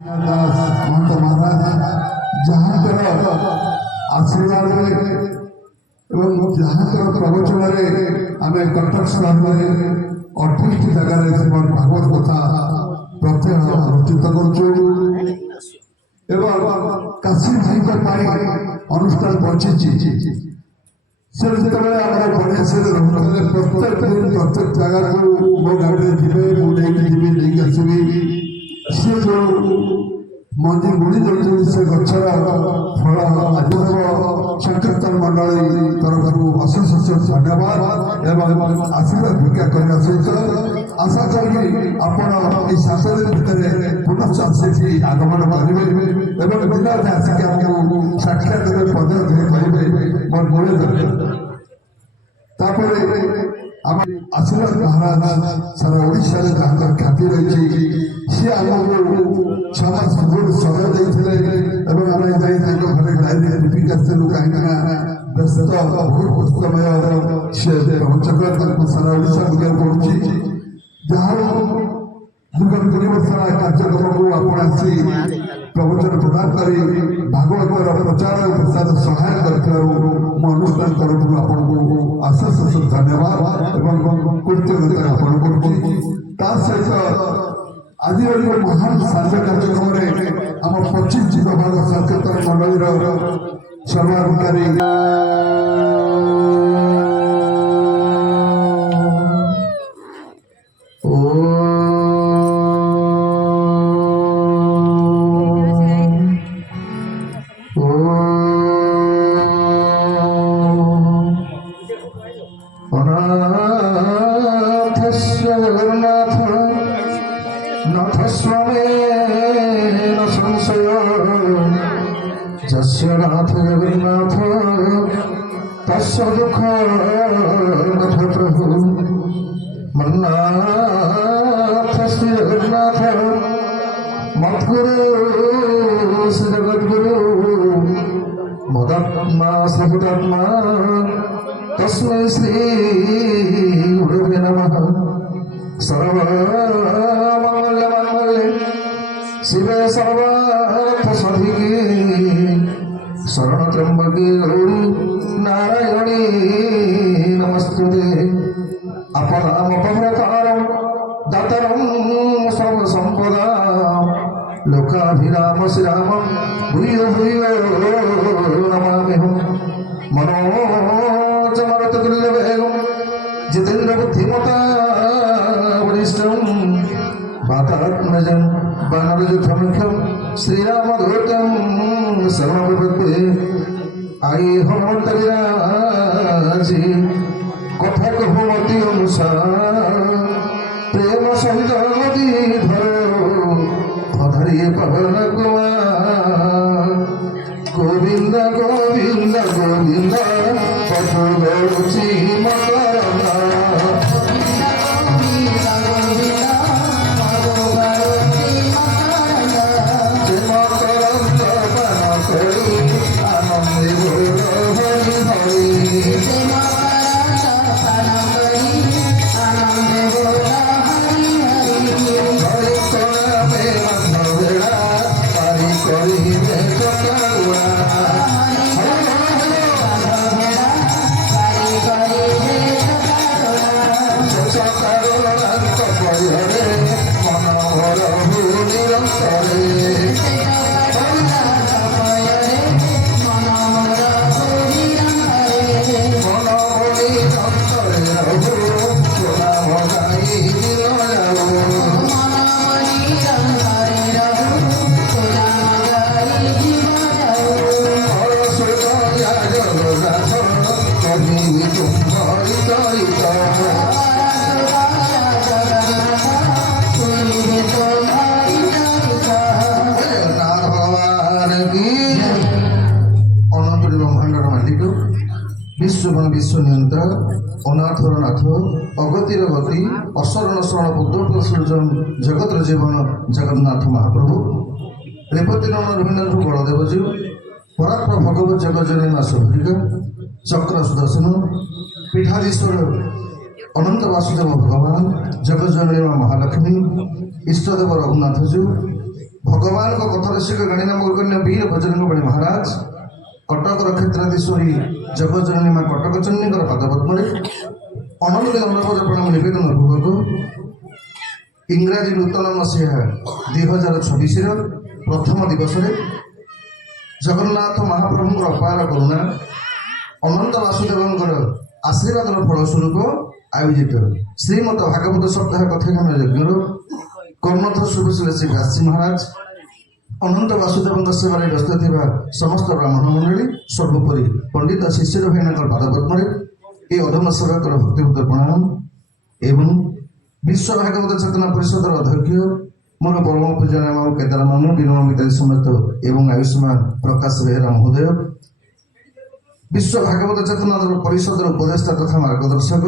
दास महंत महाराज जहाँकर आशीर्वाद एवं जहाँकर प्रवचन आम कटक सहर में 28 जगार श्रीमद भागवत कथा प्रत्येक अनुष्ठित काशी भाई अनुष्ठान पहुंची से बढ़िया से प्रत्येक दिन प्रत्येक जगह को मो गाड़ी जी मुझे नहीं आसबि सी जो मंदिर बुड़ी दौर से गचर फल आज संकीर्तन मंडली तरफ अशेष अशेष धन्यवाद एवं आशीर्वाद भिक्षा करने सहित आशा करी आपण ये 7 दिन भितर पुनः आसिक आगमन करेंगे दिन आसिक आमको साक्षात पदयात्रा करेंगे मोर मूल दरकार आम आशीर्वाद महाराज सारा ओडिशा जहाँ ख्याति रही सी आमको समाज बहुत समय देते आम घरे डायरी लिपिक आसलु कहीं व्यस्त बहुत समय सी प्रवचक सारा ओडिशा बुझा पड़ी जार दुर्ग 3 वर्ष कार्यक्रम को आपण आसी प्रवचन प्रदान कर भागवतर प्रचार प्रसार सहाय कर अनुष्ठान तरफ आपको अशेष अशेष धन्यवाद एवं कृतज्ञता ज्ञापन कर आज महान साध्य कार्यक्रम आम 25 जिला संकीर्तन मंडली सर्वाधिकारी नाथ जगन्नाथ तस्य दुख नाथ प्रभु मन्नाथ श्री जगन्नाथ मद्गुरु श्री जगद्गुरु मदात्मा सहुदात्मा तस्मै श्री गुरुवे नमः सर्वमंगल मंगले शिवे सर्वार्थ साधिके शरण त्र्यंबके नारायणी नमस्तुते अपरामपहरतारं दातरं सर्वसंपदा लोकाभिराम श्रीराम भूयो भूयो नमाम्यहं मनोजमरतुल्यवेगं जितेन्द्र बुद्धिमता वरिष्ठं वातात्मजं वानरयुथमुख्यं श्रीरामदूतं शरणपदे आई हनुमंत विराजी कथा कहमति अनुसार प्रेम सहित नदी धरो अधरिए पवन कुमार गोविंद गोविंद गोविंद पथ गौची मकरना विश्व नियंत्रक अनाथर नाथ अगतिर गति अशरण शरण पुत्र सृजन जगत जीवन जगन्नाथ महाप्रभु रेपति नंदन रवीन्द्रनाथ बलदेवजी परात्पर भगवत जगजननी माँ सुभद्रिका चक्र सुदर्शन पीठाधीश्वर अनंत वासुदेव भगवान जगजननी माँ महालक्ष्मी इष्टदेव रघुनाथ जी भगवान को कथा रसिक गणी नाम कन्या वीर भजन बणी महाराज कटकर क्षेत्राधीश्वरी जगजननी माँ कटक चंडी पाद पद्मे अनंत दंडवत प्रणाम निवेदन पूर्वक इंग्राजी नूतन मसीहा 2026 प्रथम दिवस जगन्नाथ महाप्रभु अपार करुणा अनंत वासुदेव आशीर्वाद फलस्वरूप आयोजित श्रीमद भागवत सप्ताह कथाख्यान यज्ञ कर्णथ सुभश्री श्री व्यासी महाराज अनंत वासुदेव सेवार व्यस्त थिबा समस्त ब्राह्मण मंडली सर्वोपरि पंडित शिष्य भाईना पाद पद्मे ये अधम सेवाकर भक्तियुक्त प्रणाम एवं विश्व भागवत चेतना परिषद अध्यक्ष मोर परम पूज्य नाम केदार मामू विनोम इत्यादि समस्त एवं आयुष्मान प्रकाश बेहरा महोदय विश्व भागवत चेतना परिषद उपदेष्टा तथा मार्गदर्शक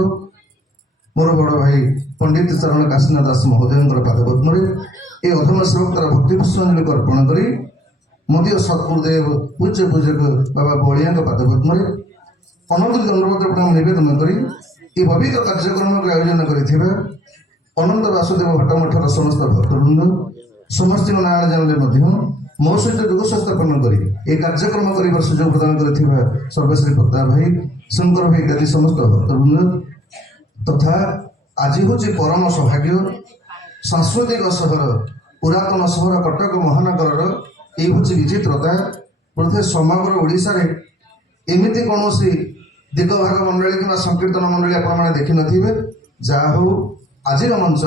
मोर बड़ भाई पंडित चरण काशीनाथ दास महोदय पाद पद्मे ये अधम सेवक भक्ति पुष्पांजलि अर्पण कर मध्य सतगुरुदेव पूज्य पूजक बाबा बलिया पाद पद्मे अनंत दंडवत प्रणाम निवेदन कर पवित्र कार्यक्रम को आयोजन कर अनंत वासुदेव भट्टमठर समस्त भक्तवृंद समस्त नारायण जानले मो सहित दुख स्थापन कर कार्यक्रम कर सुजोग प्रदान कर सर्वश्री प्रताप भाई शंकर भाई इत्यादि समस्त भक्तवृंद तथा आज हूँ परम सौभाग्य सांस्कृतिक सहर पुरातन सहर कटक महानगर ये हूँ विचित्रता बोधे समग्र ओडिशा रे एमती कौन दिगभाग मंडली कि संकीर्तन मंडली आपने देखी नथिबे जहा हो आज मंच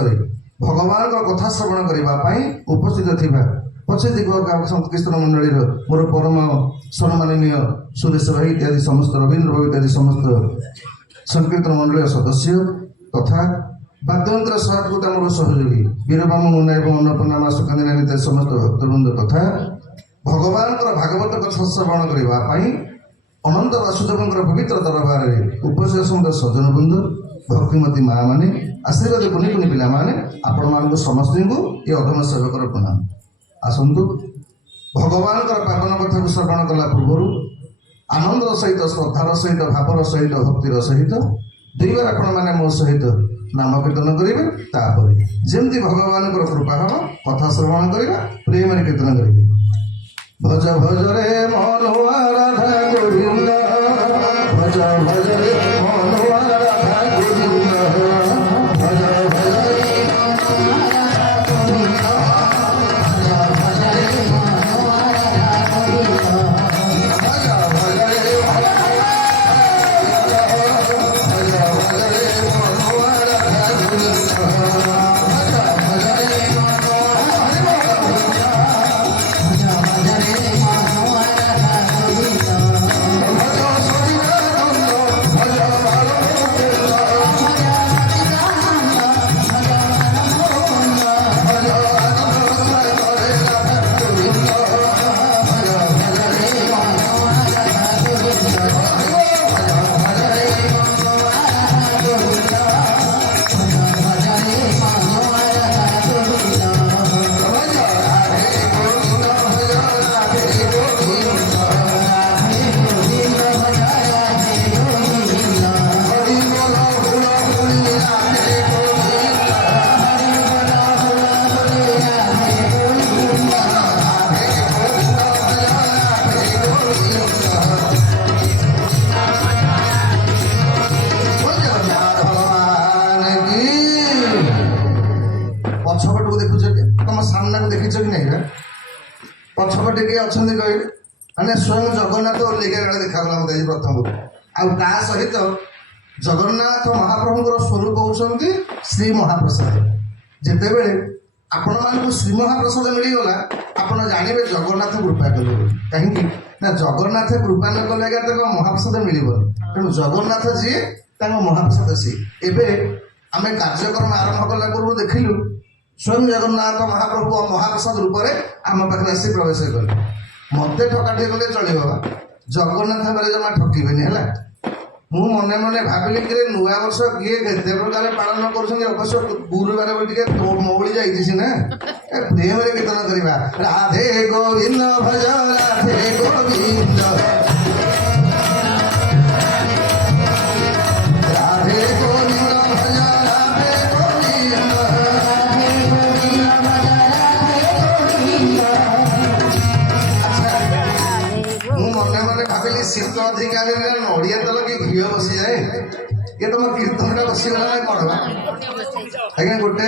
भगवान कथा श्रवण करने उपस्थित थिबा पछे दिगभाग संकीर्तन मंडली मोर परम सम्माननीय सुरेश भाई इत्यादि समस्त रवीन्द्र भाई इत्यादि समस्त संकीर्तन मंडली सदस्य तथा वाद्ययंत्र सहायक मोर सहयोगी वीरबाम मुन्ना एवं अन्नपूर्णा माँ सुकांदी इत्यादि समस्त भक्तवृंद तथा भगवान भागवत कथा श्रवण करने अनंत वासुदेव पवित्र दरबार में उपस्थित समस्त सज्जन बृंद भक्तिमती माँ मैंने आशीर्वाद कुनि कुनि पिला माने आपण मान समस्त को ये अधम सेवकर प्रणाम आसतु भगवान पावन कथा को श्रवण कला पूर्व आनंद सहित श्रद्धार सहित भावर सहित भक्तिर सहित दुईबार आपण मैंने मो सहित नाम कीर्तन करेंगे तापर जमती भगवान कृपा हम कथा श्रवण करवा प्रेम कीर्तन करेंगे भज भज रे मनोआ राधा गोविंद भज भज रे मनोआ राधा गोविंद भज भज रे पछपटे किए अच्छा कहले मैंने स्वयं जगन्नाथ ओल्लिका देखा मत प्रथम आ सहित जगन्नाथ महाप्रभुर स्वरूप होती श्री महाप्रसाद जितेबले आपण मानक श्री महाप्रसाद मिलगला आप जानवे जगन्नाथ कृपा कले कहीं जगन्नाथ कृपा न कले आगे महाप्रसाद मिल तेणु जगन्नाथ जी महाप्रसाद सी एवं आम कार्यक्रम आरंभ कला पूर्व देखिलु स्वयं जगन्नाथ महाप्रभु महाप्रसाद रूप में आम पाखे आसी प्रवेश कले मत ठकाठी कले चलो जगन्नाथ बारे जमा ठकबे है मु मने मने भाविली कि नुआ वर्ष किए केते प्रकार पालन कर गुरुवार मौली जाना प्रेम कीर्तन करवा राधे गोविंद भज राधे गोविंद राधे गोविंद भज राधे गोविंद ଖାଲି ଶୀତ ଅଧିକା ହେଲେ ନଡ଼ିଆ ତେଲ କି ଘିଅ ବସିଯାଏ। ଇଏ ତମ କୀର୍ତ୍ତନଟା ବସିଗଲା ନା କଣ ବା? ଆଜ୍ଞା ଗୋଟେ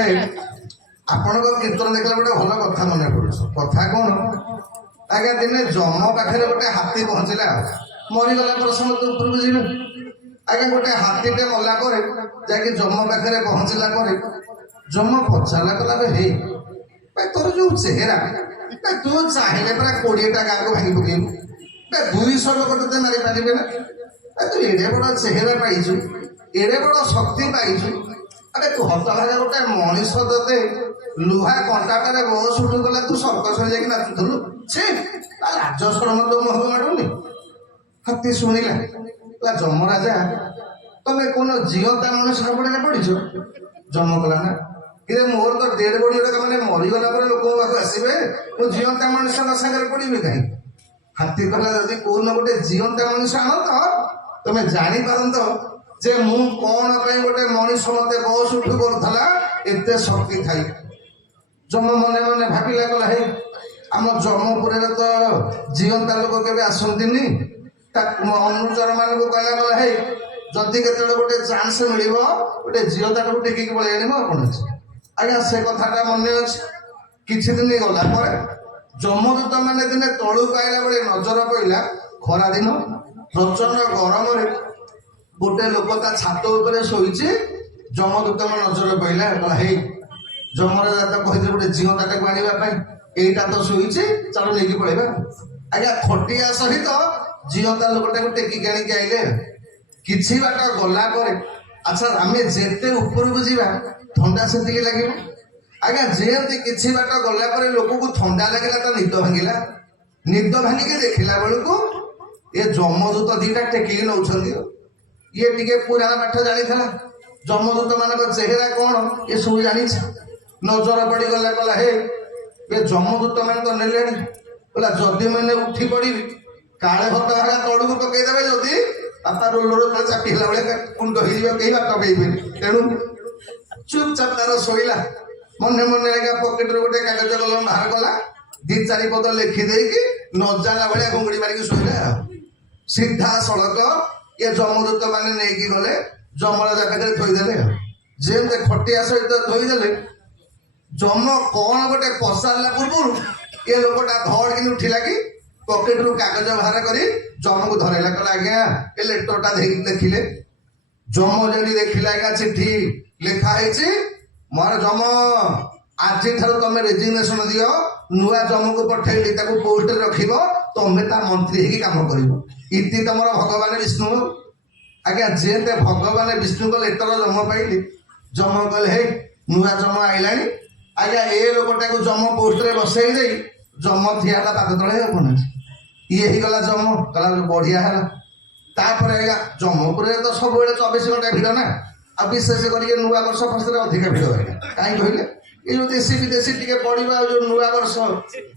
ଆପଣଙ୍କ କୀର୍ତ୍ତନ ଦେଖିଲା ଗୋଟେ ଭଲ କଥା ମନେ ପଡୁଛି। କଥା କଣ? ଆଜ୍ଞା ଦିନେ ଯମ ପାଖରେ ଗୋଟେ ହାତୀ ପହଞ୍ଚିଲା। ମରିଗଲା ପରେ ସମସ୍ତେ ଉପରକୁ ଯିବେ। ଆଜ୍ଞା ଗୋଟେ ହାତୀଟେ ମଲା ପରେ ଯାଇକି ଯମ ପାଖରେ ପହଞ୍ଚିଲା ପରେ ଯମ ପଚାରିଲା କଲା ହେଇ ତୋର ଯୋଉ ଚେହେରା ତୁ ଚାହିଁଲେ ପୁରା 20ଟା ଗାଁକୁ ଭାଙ୍ଗି ପକେଇବୁ। 200 ଲୋକ ତତେ ମାରି ପାରିବେ ନା? ତୁ ଏଡେ ବଡ ଚେହେରା ପାଇଛୁ, ଏଡେ ବଡ ଶକ୍ତି ପାଇଛୁ। ଆରେ ତୁ ହତଭାଗା ଗୋଟେ ମଣିଷ ତତେ ଲୁହା କଣ୍ଟାଟାରେ ବସ୍ ଉଠୁ ଗଲା, ତୁ ସର୍କସରେ ଯାଇକି ନାଚୁଥିଲୁ। ଛେ ଲାଜ ଶରମ ତ ମୁହଁକୁ ମାଡୁନି। ହାତୀ ଶୁଣିଲା ଯମରାଜା ତମେ କୋନ ଜିଅନ୍ତା ମଣିଷ ସାଙ୍ଗରେ ପଡିଛ? ଯମ କଲା ନା କିରେ ମୋର ତ ଡେଡ ବଡି ଗୁଡାକ ମାନେ ମରିଗଲା ପରେ ଲୋକଙ୍କ ପାଖକୁ ଆସିବେ, ମୁଁ ଜିଅନ୍ତା ମଣିଷଙ୍କ ସାଙ୍ଗରେ ପଡିବି କାହିଁକି? ହାତୀ କଲା ଯଦି କୋଉଦିନ ଗୋଟେ ଜିଅନ୍ତା ମଣିଷ ଆଣନ୍ତ ତମେ ଜାଣିପାରନ୍ତ ଯେ ମୁଁ କଣ ପାଇଁ ଗୋଟେ ମଣିଷ ମତେ ବସ୍ ଉଠୁ କରୁଥିଲା ଏତେ ଶକ୍ତି ଥାଇ। ଯମ ମନେ ମନେ ଭାବିଲା କଲା ହେ ଆମ ଯମପୁରରେ ତ ଜିଅନ୍ତା ଲୋକ କେବେ ଆସନ୍ତିନି। ତା ଅନୁଚର ମାନଙ୍କୁ କହିଲା କଲା ହେ ଯଦି କେତେବେଳେ ଗୋଟେ ଚାନ୍ସ ମିଳିବ ଗୋଟେ ଜିଅନ୍ତାଟାକୁ ଟେକିକି ପଳେଇ ଆଣିବ କଣ ଅଛି। ଆଜ୍ଞା ସେ କଥାଟା ମନେ ଅଛି। କିଛି ଦିନ ଗଲା ପରେ ଯମଦୂତ ମାନେ ଦିନେ ତଳୁକୁ ଆଇଲା ବେଳେ ନଜର ପଇଲା ଖରା ଦିନ ପ୍ରଚଣ୍ଡ ଗରମରେ ଗୋଟେ ଲୋକ ତା ଛାତ ଉପରେ ଶୋଇଛି। ଯମଦୂତଙ୍କ ନଜର ପଇଲା କହିଲା ହେଇ ଯମରାଜା ତ କହିଥିଲେ ଗୋଟେ ଜିଅନ୍ତାଟାକୁ ଆଣିବା ପାଇଁ, ଏଇଟା ତ ଶୋଇଛି ଚାଲ ନେଇକି ପଳେଇବା। ଆଜ୍ଞା ଖଟିଆ ସହିତ ଜିଅନ୍ତା ଲୋକଟାକୁ ଟେକିକି ଆଣିକି ଆଇଲେ। କିଛି ବାଟ ଗଲା ପରେ ଆଚ୍ଛା ଆମେ ଯେତେ ଉପରକୁ ଯିବା ଥଣ୍ଡା ସେତିକି ଲାଗିବ। ଆଜ୍ଞା ଯେମିତି କିଛି ବାଟ ଗଲା ପରେ ଲୋକକୁ ଥଣ୍ଡା ଲାଗିଲା, ତା ନିଦ ଭାଙ୍ଗିଲା। ନିଦ ଭାଙ୍ଗିକି ଦେଖିଲା ବେଳକୁ ଏ ଯମଦୂତ ଦିଟା ଟେକିକି ନଉଛନ୍ତି। ଇଏ ଟିକେ ପୁରାଣ ପାଠ ଜାଣିଥିଲା, ଯମଦୂତ ମାନଙ୍କ ଚେହେରା କଣ ଏ ସବୁ ଜାଣିଛି। ନଜର ପଡିଗଲା କହିଲା ହେ ଏ ଯମଦୂତ ମାନେ ତ ନେଲେଣି, କହିଲା ଯଦି ମାନେ ଉଠି ପଡିବି କାଳେ ଭତ ଭାଗା ତଳକୁ ପକେଇଦେବେ, ଯଦି ବାପା ରୋଲର ତଳେ ଚାପି ହେଲା ଭଳିଆ କୁଣ୍ଡ ହେଇଯିବ, କେହି ବାଟ ପାଇବେନି। ତେଣୁ ଚୁପଚାପ ତାର ଶୋଇଲା। ମନେ ମନେ ଆଜ୍ଞା ପକେଟରେ ଗୋଟେ କାଗଜ କଲମ ବାହାର କଲା, 2-4 ପଦ ଲେଖି ଦେଇକି ନ ଜାଣିଲା ଭଳିଆ ଘୁଙ୍ଗୁଡି ମାରିକି ଶୋଇଲା। ସିଧା ସଳକ ଇଏ ଯମଦୂତ ମାନେ ନେଇକି ଗଲେ ଯମରାଜା ପାଖରେ ଥୋଇଦେଲେ। ଯେମିତି ଖଟିଆ ସହିତ ଥୋଇଦେଲେ ଯମ କଣ ଗୋଟେ ପଚାରିଲା ପୂର୍ବରୁ ଏ ଲୋକଟା ଧଡ଼ କିନି ଉଠିଲା କି ପକେଟରୁ କାଗଜ ବାହାର କରି ଯମକୁ ଧରେଇଲା। କହିଲା ଆଜ୍ଞା ଏ ଲେଟରଟା ଦେଖିଲେ। ଯମ ଯେମିତି ଦେଖିଲା ଆଜ୍ଞା ଚିଠି ଲେଖା ହେଇଛି ମୋର ଯମ ଆଜିଠାରୁ ତମେ ରେଜିଗ୍ନେସନ ଦିଅ, ନୂଆ ଯମକୁ ପଠେଇଲି ତାକୁ ପୋଷ୍ଟରେ ରଖିବ, ତମେ ତା ମନ୍ତ୍ରୀ ହେଇକି କାମ କରିବ। ଇତି ତମର ଭଗବାନ ବିଷ୍ଣୁ। ଆଜ୍ଞା ଯେତେ ଭଗବାନ ବିଷ୍ଣୁଙ୍କ ଲେଟର ଯମ ପାଇଲି, ଯମ କହିଲେ ହେ ନୂଆ ଯମ ଆଇଲାଣି। ଆଜ୍ଞା ଏ ଲୋକଟାକୁ ଯମ ପୋଷ୍ଟରେ ବସେଇ ଦେଇ ଯମ ଠିଆ ହେଲା ପାଦ ତଳେ। କଣ ଅଛି ଇଏ ହେଇଗଲା ଯମ। କହିଲା ବଢିଆ ହେଲା। ତାପରେ ଆଜ୍ଞା ଯମପୁରରେ ତ ସବୁବେଳେ 24 ଘଣ୍ଟା ଭିଡ଼ ନା, ଆଉ ବିଶେଷ କରିକି ନୂଆ ବର୍ଷ ଫସରେ ଅଧିକା ଭିଡ଼ ଆଜ୍ଞା। କାହିଁକି କହିଲେ ଏଇ ଯୋଉ ଦେଶୀ ବିଦେଶୀ ଟିକେ ପଡିବା, ଆଉ ଯୋଉ ନୂଆ ବର୍ଷ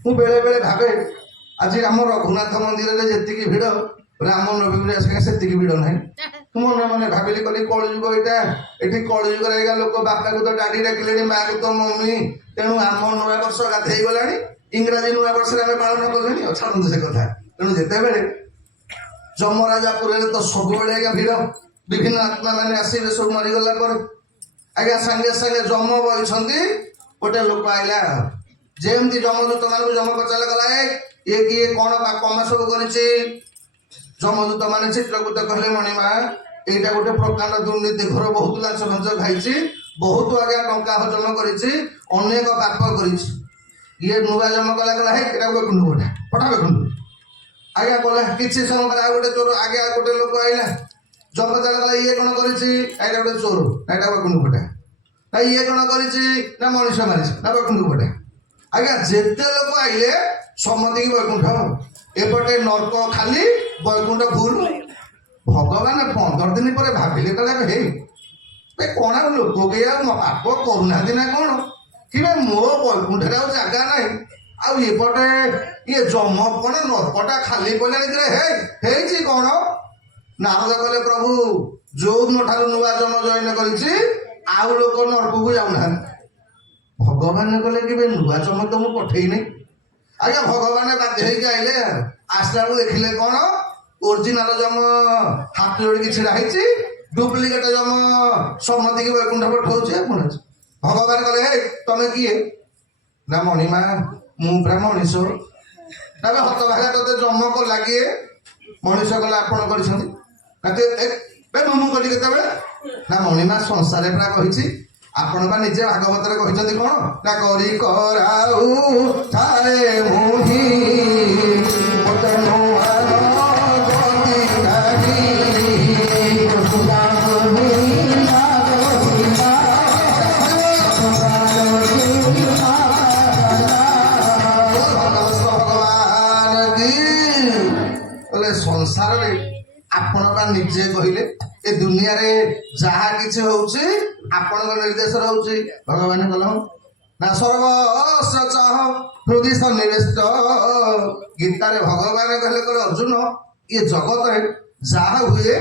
ମୁଁ ବେଳେ ବେଳେ ଭାବେ ଆଜି ଆମ ରଘୁନାଥ ମନ୍ଦିରରେ ଯେତିକି ଭିଡ଼ ରାମ ନବମୀ ସେତିକି ଭିଡ଼ ନାହିଁ। ମନେ ମନେ ଭାବିଲି କହିଲି କଳିଯୁଗ ଏଇଟା, ଏଠି କଳିଯୁଗରେ ଆଜ୍ଞା ଲୋକ ବାପାକୁ ତ ଡାଡି ଡାକିଲେଣି, ମାଆକୁ ତ ମମି। ତେଣୁ ଆମ ନୂଆ ବର୍ଷ ଗାଧେଇ ଗଲାଣି, ଇଂରାଜୀ ନୂଆ ବର୍ଷରେ ଆମେ ପାଳନ କଲେଣି। ଛାଡ଼ନ୍ତୁ ସେ କଥା। ତେଣୁ ଯେତେବେଳେ ଯମରାଜାପୁରରେ ତ ସବୁବେଳେ ଆଜ୍ଞା ଭିଡ଼, ବିଭିନ୍ନ ଆତ୍ମା ମାନେ ଆସିବେ ସବୁ ମରିଗଲା ପରେ। ଆଜ୍ଞା ସାଙ୍ଗେ ସାଙ୍ଗେ ଯମ ବଇଛନ୍ତି, ଗୋଟେ ଲୋକ ଆଇଲା। ଯେମିତି ଯମଦୂତ ମାନଙ୍କୁ ଯମ ପଚାରିଲା ଗଲା ଇଏ କିଏ କଣ କମା ସବୁ କରିଛି? ଯମଦୂତ ମାନେ ଚିତ୍ରକୂଟ କହିଲେ ମଣିମା ଏଇଟା ଗୋଟେ ପ୍ରକାଣ୍ଡ ଦୁର୍ନୀତି ଘର, ବହୁତ ଲାଞ୍ଚ ଫାଞ୍ଚ ଖାଇଛି, ବହୁତ ଆଜ୍ଞା ଟଙ୍କା ହଜମ କରିଛି, ଅନେକ ପାପ କରିଛି। ଇଏ ନୂଆ ଯମ କଲା କଲା ହେ ଏଟା ଦେଖନ୍ତୁ ଗୋଟେ ପଠା ଦେଖନ୍ତୁ। ଆଜ୍ଞା କଲା କିଛି ସମୟ ପରେ ଆଉ ଗୋଟେ ଚୋର ଆଜ୍ଞା ଗୋଟେ ଲୋକ ଆଇଲା। ଯମ କଲା ଇଏ କଣ କରିଛି? ଏଇଟା ଗୋଟେ ଚୋର, ଏଇଟା ଦେଖନ୍ତୁ ଗୋଟେ। ନା ଇଏ କଣ କରିଛି? ନା ମଣିଷ ମାରିଛି, ନା ବୈକୁଣ୍ଠ ପଟେ। ଆଜ୍ଞା ଯେତେ ଲୋକ ଆଇଲେ ସମସ୍ତିକି ବୈକୁଣ୍ଠ, ଏପଟେ ନର୍କ ଖାଲି, ବୈକୁଣ୍ଠ ଫୁଲ। ଭଗବାନ 15 ଦିନ ପରେ ଭାବିଲେ କହିଲେ ହେଇ କଣ ଆଉ ଲୋକ କେହି ଆଉ ପାପ କରୁନାହାନ୍ତି ନା କଣ କି ମୋ ବୈକୁଣ୍ଠରେ ଆଉ ଜାଗା ନାହିଁ, ଆଉ ଏପଟେ ଇଏ ଯମ କଣ ନର୍କଟା ଖାଲି ପଡ଼ିଲାଣି କିରେ ହେଇଛି କଣ? ନାରଦ କହିଲେ ପ୍ରଭୁ ଯୋଉ ଦିନ ଠାରୁ ନୂଆ ଯମ ଜଏନ କରିଛି ଆଉ ଲୋକ ନର୍କକୁ ଯାଉନାହାନ୍ତି। ଭଗବାନ କହିଲେ କି ନୂଆ ଯମ ତ ମୁଁ ପଠେଇନି। ଆଜ୍ଞା ଭଗବାନ ବାଧ୍ୟ ହେଇକି ଆଇଲେ। ଆସିଲା ବେଳକୁ ଦେଖିଲେ କଣ ଓରିଜିନାଲ ଜମ ହାତ ଯୋଡ଼ିକି ଛିଡ଼ା ହେଇଛି, ଡୁପ୍ଲିକେଟ ଜମ ସମତିକି ବୈକୁଣ୍ଠ ପଠଉଛି। ଭଗବାନ କହିଲେ ହେ ତମେ କିଏ? ନା ମଣିମା ମୁଁ ପୁରା ମଣିଷ। ନା ହତଭାଗା ତତେ ଜମ କଲା କିଏ? ମଣିଷ କଲେ ଆପଣ କରିଛନ୍ତି। ମୁଁ କଲି କେତେବେଳେ? ନା ମଣିମା ସଂସାରରେ ପୁରା କହିଛି। ଆପଣ ବା ନିଜେ ଭାଗବତରେ କହିଛନ୍ତି କଣ? ନା କରି କରାଉ ଥାଏ ମୁହିଁ ମତେ ନୂଆର ଗତି ନାହିଁ। ସଂସାରରେ ଆପଣ ବା ନିଜେ କହିଲେ ଏ ଦୁନିଆରେ ଯାହା କିଛି ହଉଛି ଆପଣଙ୍କ ନିର୍ଦ୍ଦେଶରେ ହଉଛି। ଭଗବାନ କଲ ନା ସର୍ବସ୍ୱ ଚାହ ହୃଦୟ ସନ୍ନିବେଷ୍ଟ। ଗୀତାରେ ଭଗବାନ କହିଲେ କହିଲେ ଅର୍ଜୁନ ଏ ଜଗତରେ ଯାହା ହୁଏ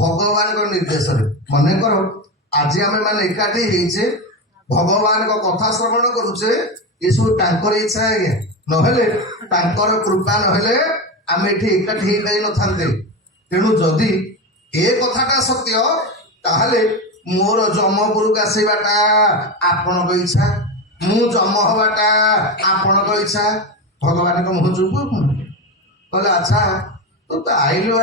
ଭଗବାନଙ୍କ ନିର୍ଦ୍ଦେଶରେ। ମନେକର ଆଜି ଆମେ ମାନେ ଏକାଠି ହେଇଛେ ଭଗବାନଙ୍କ କଥା ଶ୍ରବଣ କରୁଛେ, ଏସବୁ ତାଙ୍କର ଇଚ୍ଛା ଆଜ୍ଞା। ନହେଲେ ତାଙ୍କର କୃପା ନହେଲେ ଆମେ ଏଠି ଏକାଠି ହେଇପାରିନଥାନ୍ତେ। ତେଣୁ ଯଦି ଏ କଥାଟା ସତ୍ୟ ତାହେଲେ ମୋର ଜମପୁରକୁ ଆସିବାଟା ଆପଣଙ୍କ ଇଚ୍ଛା, ମୁଁ ଜମ ହବାଟା ଆପଣଙ୍କ ଇଚ୍ଛା। ଭଗବାନଙ୍କ ମୁହଁ ଚୁପ କହିଲେ ଆଚ୍ଛା ତୁ ତ ଆଇଲୁ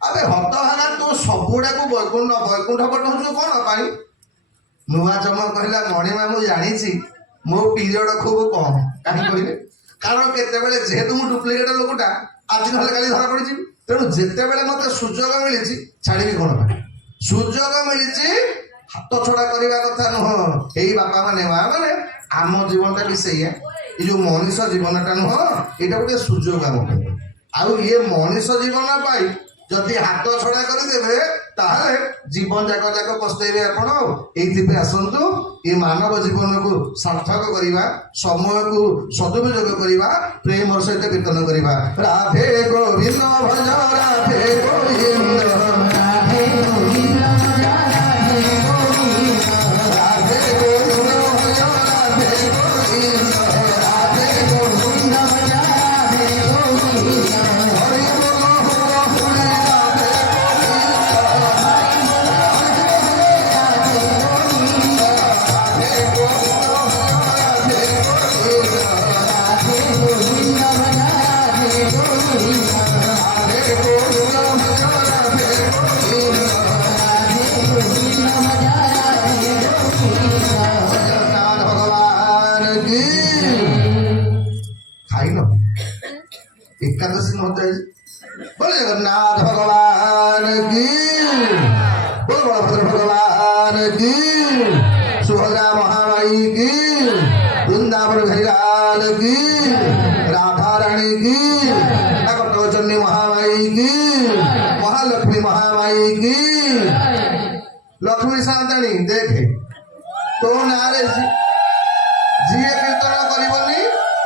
ଆବେ ହତଭାଗା ତୁ ସବୁଗୁଡାକୁ ବୈକୁଣ୍ଠ ପଠଉଛୁ କଣ ପାଇଁ? ନୂଆ ଜମ କହିଲା ମଣିମା ମୁଁ ଜାଣିଛି ମୋ ପିରିୟଡ ଖୁବ କମ। କାହିଁକି କହିଲେ? କାରଣ କେତେବେଳେ ଯେହେତୁ ମୁଁ ଡୁପ୍ଲିକେଟ ଲୋକଟା ଆଜି ନହେଲେ କାଲି ଧରା ପଡିଯିବି। ତେଣୁ ଯେତେବେଳେ ମତେ ସୁଯୋଗ ମିଳିଛି ଛାଡିବି କଣ ପାଇଁ? ସୁଯୋଗ ମିଳିଛି ହାତ ଛଡା କରିବା କଥା ନୁହଁ। ଏଇ ବାପା ମାନେ ମା ମାନେ ଆମ ଜୀବନଟା ବି ସେଇଆ। ଏ ଯୋଉ ମଣିଷ ଜୀବନଟା ନୁହଁ ଏଇଟା ଗୋଟେ ସୁଯୋଗ ଆମ ପାଇଁ। ଆଉ ଇଏ ମଣିଷ ଜୀବନ ପାଇଁ ଯଦି ହାତ ଛଡା କରିଦେବେ ତାହେଲେ ଜୀବନ ଯାକ ପସ୍ତେଇବେ ଆପଣ। ଏଇଥିପାଇଁ ଆସନ୍ତୁ ଏ ମାନବ ଜୀବନକୁ ସାର୍ଥକ କରିବା, ସମୟକୁ ସଦୁପଯୋଗ କରିବା, ପ୍ରେମର ସହିତ କୀର୍ତ୍ତନ କରିବା। ରାଧେ ଗୋବିନ୍ଦ ଭଜ ରାଧେ ଗୋବିନ୍ଦ ରାଧେ ଗୋବିନ୍ଦ ରାଧେ ଗୋବିନ୍ଦ ରାଧେ ଗୋବିନ୍ଦ ଭଜ ରାଧେ ଗୋବିନ୍ଦ ରାଧେ ଗୋବିନ୍ଦ ଭଜ ରାଧେ ଗୋବିନ୍ଦ ହରି ବୋଲ ହରି ରାଧେ एकादशी होता है। बोले जगन्नाथ भगवान की, बोल बलभद्र भगवान की, सुभद्रा महामाई की, वृंदावन हरिलाल की, राधा रानी की, कटकचंडी महामाई की, महालक्ष्मी महामाई की। लक्ष्मी सान्ताणी देखे तो नारे जी कीर्तन करबनी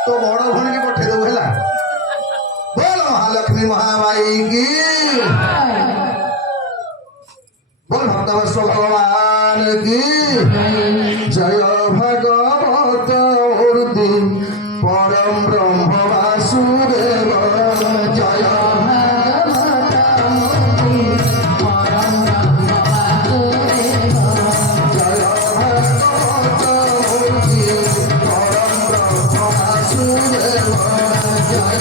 तो बड़ भणी की पठे देबू है। बोल महालक्ष्मी महामाई की, बोल भक्तवत्सल भगवान की। जय भगवत मूर्ति परम ब्रह्म वासुदेव। जय भगवत मूर्ति परम ब्रह्म वासुदेव। जय भगवत मूर्ति परम ब्रह्म वासुदेव। जय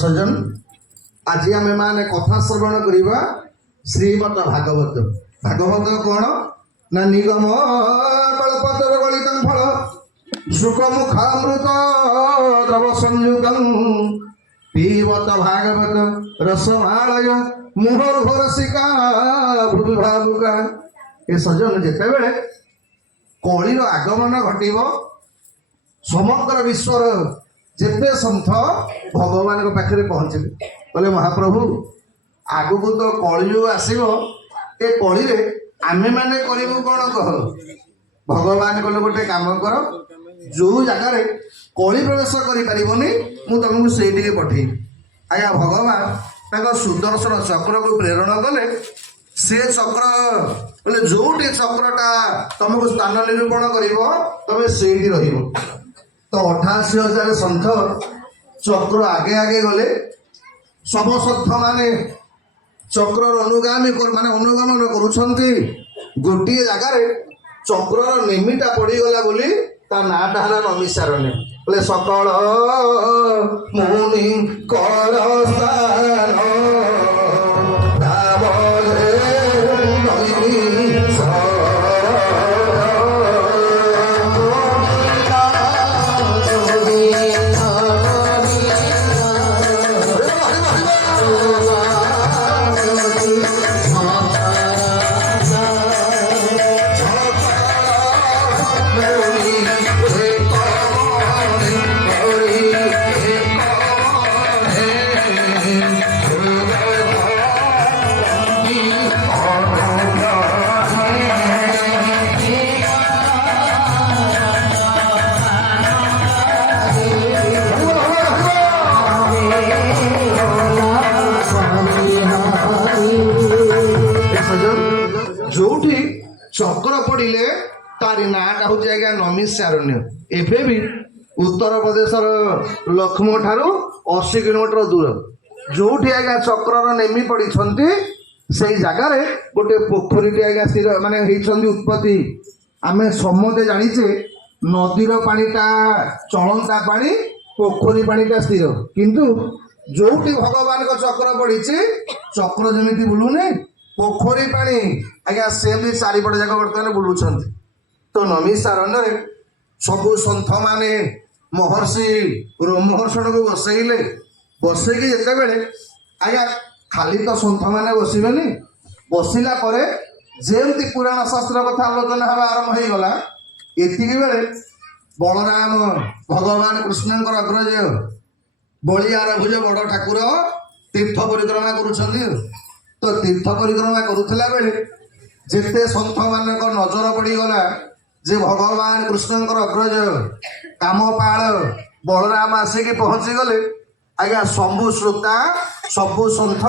सजन आज आम मैंने कथा श्रवण करवा श्रीमद भागवत। भागवत कौन ना निगम कल्पतर गलितं फल सुखमुखामृत द्रव संयुगं पीबत भागवत रसमालय मुहुर्भुरसिका भूभावुका। ए सजन जेतेबेले कलिर आगमन घटिब ସମଗ୍ର ବିଶ୍ୱର ଯେତେ ସନ୍ଥ ଭଗବାନଙ୍କ ପାଖରେ ପହଞ୍ଚିଲେ କହିଲେ ମହାପ୍ରଭୁ ଆଗକୁ ତ କଳିଯୁଗ ଆସିବ ଏ କଳିରେ ଆମେମାନେ କରିବୁ କ'ଣ କହ। ଭଗବାନ କହିଲେ ଗୋଟେ କାମ କର ଯୋଉ ଜାଗାରେ କଳି ପ୍ରବେଶ କରିପାରିବନି ମୁଁ ତମକୁ ସେଇଠିକି ପଠେଇବି। ଆଜ୍ଞା ଭଗବାନ ତାଙ୍କ ସୁଦର୍ଶନ ଚକ୍ରକୁ ପ୍ରେରଣ କଲେ। ସେ ଚକ୍ର ବୋଲେ ଯୋଉଠି ଚକ୍ରଟା ତମକୁ ସ୍ଥାନ ନିରୂପଣ କରିବ ତମେ ସେଇଠି ରହିବ। ତ 88,000 ସନ୍ଥ ଚକ୍ର ଆଗେ ଆଗେ ଗଲେ। ସବୁ ସନ୍ଥ ମାନେ ଚକ୍ରର ଅନୁଗମନ କରୁଛନ୍ତି। ଗୋଟିଏ ଜାଗାରେ ଚକ୍ରର ନେମିଟା ପଡ଼ିଗଲା ବୋଲି ତା ନାଁଟା ହେଲା ନମିସାରଣ୍ୟ। ବୋଲେ ସକଳ ମୁନି କର ସ୍ଥାନ ଯୋଉଠି ଚକ୍ର ପଡ଼ିଲେ ତାରି ନାଁଟା ହଉଛି ଆଜ୍ଞା ନମିସାରଣ୍ୟ। ଏବେ ବି ଉତ୍ତରପ୍ରଦେଶର ଲକ୍ଷ୍ମୌ ଠାରୁ 80 କିଲୋମିଟର ଦୂର ଯୋଉଠି ଆଜ୍ଞା ଚକ୍ରର ନେମି ପଡ଼ିଛନ୍ତି ସେଇ ଜାଗାରେ ଗୋଟେ ପୋଖରୀଟି ଆଜ୍ଞା ସ୍ଥିର ମାନେ ହେଇଛନ୍ତି ଉତ୍ପତ୍ତି। ଆମେ ସମସ୍ତେ ଜାଣିଛେ ନଦୀର ପାଣିଟା ଚଳନ୍ତା ପାଣି, ପୋଖରୀ ପାଣିଟା ସ୍ଥିର। କିନ୍ତୁ ଯୋଉଠି ଭଗବାନଙ୍କ ଚକ୍ର ପଡ଼ିଛି ଚକ୍ର ଯେମିତି ବୁଲୁନି ପୋଖରୀ ପାଣି ଆଜ୍ଞା ସେମିତି ଚାରିପଟ ଯାକ ବର୍ତ୍ତମାନ ବୁଲୁଛନ୍ତି। ତ ନମିସାରଣ୍ୟରେ ସବୁ ସନ୍ଥ ମାନେ ମହର୍ଷି ରୋମହର୍ଷଣକୁ ବସେଇଲେ। ବସେଇକି ଯେତେବେଳେ ଆଜ୍ଞା ଖାଲି ତ ସନ୍ଥ ମାନେ ବସିବେନି, ବସିଲା ପରେ ଯେମିତି ପୁରାଣ ଶାସ୍ତ୍ର କଥା ଆଲୋଚନା ହେବା ଆରମ୍ଭ ହେଇଗଲା ଏତିକି ବେଳେ ବଳରାମ ଭଗବାନ କୃଷ୍ଣଙ୍କର ଅଗ୍ରଜ ବଳିଆର ଭୁଜ ବଡ଼ ଠାକୁର ତୀର୍ଥ ପରିକ୍ରମା କରୁଛନ୍ତି। ତ ତୀର୍ଥ ପରିକ୍ରମା କରୁଥିଲା ବେଳେ ଯେତେ ସନ୍ଥ ମାନଙ୍କ ନଜର ପଡ଼ିଗଲା ଯେ ଭଗବାନ କୃଷ୍ଣଙ୍କର ଅଗ୍ରଜ କାମପାଳ ବଳରାମ ଆସିକି ପହଞ୍ଚିଗଲେ। ଆଜ୍ଞା ସବୁ ଶ୍ରୋତା ସବୁ ସନ୍ଥ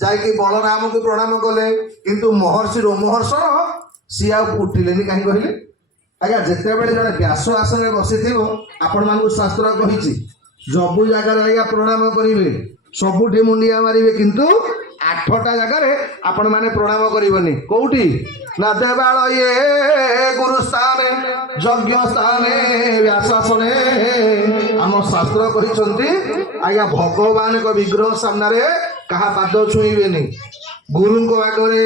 ଯାଇକି ବଳରାମକୁ ପ୍ରଣାମ କଲେ। କିନ୍ତୁ ମହର୍ଷି ରୋମହର୍ଷଣ ସିଏ ଆଉ ଉଠିଲେନି। କାହିଁକି କହିଲେ ଆଜ୍ଞା ଯେତେବେଳେ ଜଣେ ବ୍ୟାସ ଆସନରେ ବସିଥିବ ଆପଣମାନଙ୍କୁ ଶାସ୍ତ୍ର କହିଛି ସବୁ ଜାଗାରେ ଆଜ୍ଞା ପ୍ରଣାମ କରିବେ, ସବୁଠି ମୁଣ୍ଡିଆ ମାରିବେ, କିନ୍ତୁ 8ଟା ଜାଗାରେ ଆପଣ ମାନେ ପ୍ରଣାମ କରିବନି। କୋଉଠି ନା ଦେବାଳ ଇଏ ଗୁରୁ ସ୍ଥାନେ ଯଜ୍ଞ ସ୍ଥାନେ ବ୍ୟାସାସନେ। ଆମ ଶାସ୍ତ୍ର କହିଛନ୍ତି ଆଜ୍ଞା ଭଗବାନଙ୍କ ବିଗ୍ରହ ସାମ୍ନାରେ କାହା ପାଦ ଛୁଇଁବେନି, ଗୁରୁଙ୍କ ଆଗରେ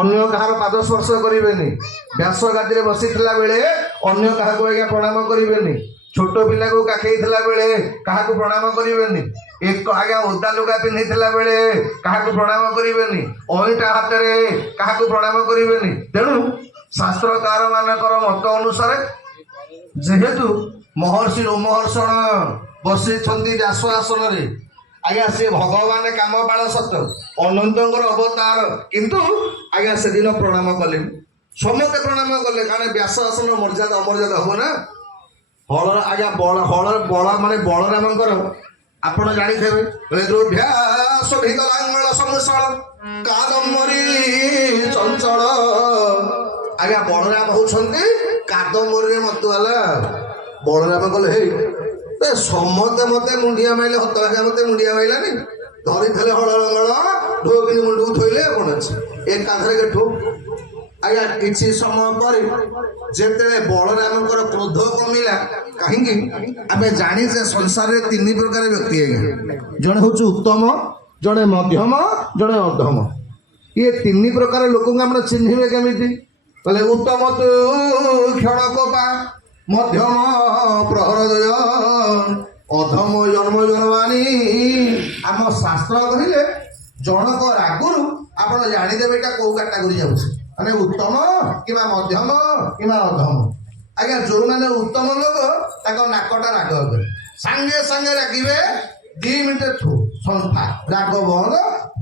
ଅନ୍ୟ କାହାର ପାଦ ସ୍ପର୍ଶ କରିବେନି, ବ୍ୟାସ ଗାଦିରେ ବସିଥିଲା ବେଳେ ଅନ୍ୟ କାହାକୁ ଆଜ୍ଞା ପ୍ରଣାମ କରିବେନି, ଛୋଟ ପିଲାକୁ କାଖେଇଥିଲା ବେଳେ କାହାକୁ ପ୍ରଣାମ କରିବେନି, ଏକ ଆଜ୍ଞା ଓଦା ଲୁଗା ପିନ୍ଧିଥିଲା ବେଳେ କାହାକୁ ପ୍ରଣାମ କରିବେନି, ଅଇଁଠା ହାତରେ କାହାକୁ ପ୍ରଣାମ କରିବେନି। ତେଣୁ ଶାସ୍ତ୍ରକାର ମାନଙ୍କର ମତ ଅନୁସାରେ ଯେହେତୁ ମହର୍ଷି ରୋମହର୍ଷଣ ବସିଛନ୍ତି ବ୍ୟାସ ଆସନରେ, ଆଜ୍ଞା ସେ ଭଗବାନ କାମପାଳ ସତ ଅନନ୍ତଙ୍କର ଅବତାର, କିନ୍ତୁ ଆଜ୍ଞା ସେଦିନ ପ୍ରଣାମ କଲେ, ସମସ୍ତେ ପ୍ରଣାମ କଲେ। କାରଣ ବ୍ୟାସ ଆସନ ମର୍ଯ୍ୟାଦା ଅମର୍ଯ୍ୟାଦା ହବ ନା। ହଳ ଆଜ୍ଞା ବଳ ମାନେ ବଳରାମଙ୍କର ଆପଣ ଜାଣିଥିବେ ଭ୍ୟାସ ଭିତରାଙ୍ଗଳ ସମୁଷଳ କାଦମ୍ବରୀ ଚଞ୍ଚଳ। ଆଜ୍ଞା ବଳରାମ ହଉଛନ୍ତି କାଦମ୍ବରୀରେ ମତୁଆଲା। ବଳରାମ କଲେ ହେଇ ସମସ୍ତେ ମତେ ମୁଣ୍ଡିଆ ମାଇଲେ, ହତ ଭାଗା ମତେ ମୁଣ୍ଡିଆ ମାଇଲାନି, ଧରିଥିଲେ ହଳ ଲଙ୍ଗଳ ଢୋକିନି ମୁଣ୍ଡକୁ ଥୋଇଲେ କଣ ଅଛି ଏକାଥରେ କେଠୁ। ଆଜ୍ଞା କିଛି ସମୟ ପରେ ଯେତେବେଳେ ବଳରାମଙ୍କର କ୍ରୋଧ କମିଲା, କାହିଁକି ଆମେ ଜାଣିଛେ ସଂସାରରେ 3 ପ୍ରକାର ବ୍ୟକ୍ତି ଆଜ୍ଞା, ଜଣେ ହଉଛି ଉତ୍ତମ, ଜଣେ ମଧ୍ୟମ, ଜଣେ ଅଧମ। ଇଏ 3 ପ୍ରକାର ଲୋକଙ୍କୁ ଆପଣ ଚିହ୍ନିବେ କେମିତି? କହିଲେ ଉତ୍ତମ ତୁ କ୍ଷଣକୋପା, ମଧ୍ୟମ ପ୍ରହରଦୟ, ଅଧମ ଜନ୍ମ ଜନ୍ମାନି। ଆମ ଶାସ୍ତ୍ର କହିଲେ ଜଣକ ରାଗରୁ ଆପଣ ଜାଣିଦେବେ ଏଇଟା କୋଉ କାଟାଗୋରୀ ଯାଉଛି, ମାନେ ଉତ୍ତମ କିମ୍ବା ମଧ୍ୟମ କିମ୍ବା ଅଧମ। ଆଜ୍ଞା ଯୋଉମାନେ ଉତ୍ତମ ଲୋକ ତାଙ୍କ ନାକଟା ରାଗ ହେବେ ସାଙ୍ଗେ ସାଙ୍ଗେ ରାଗିବେ 2 ମିନିଟ୍ ଥୁ ସନ୍ଥା ରାଗ ବନ୍ଦ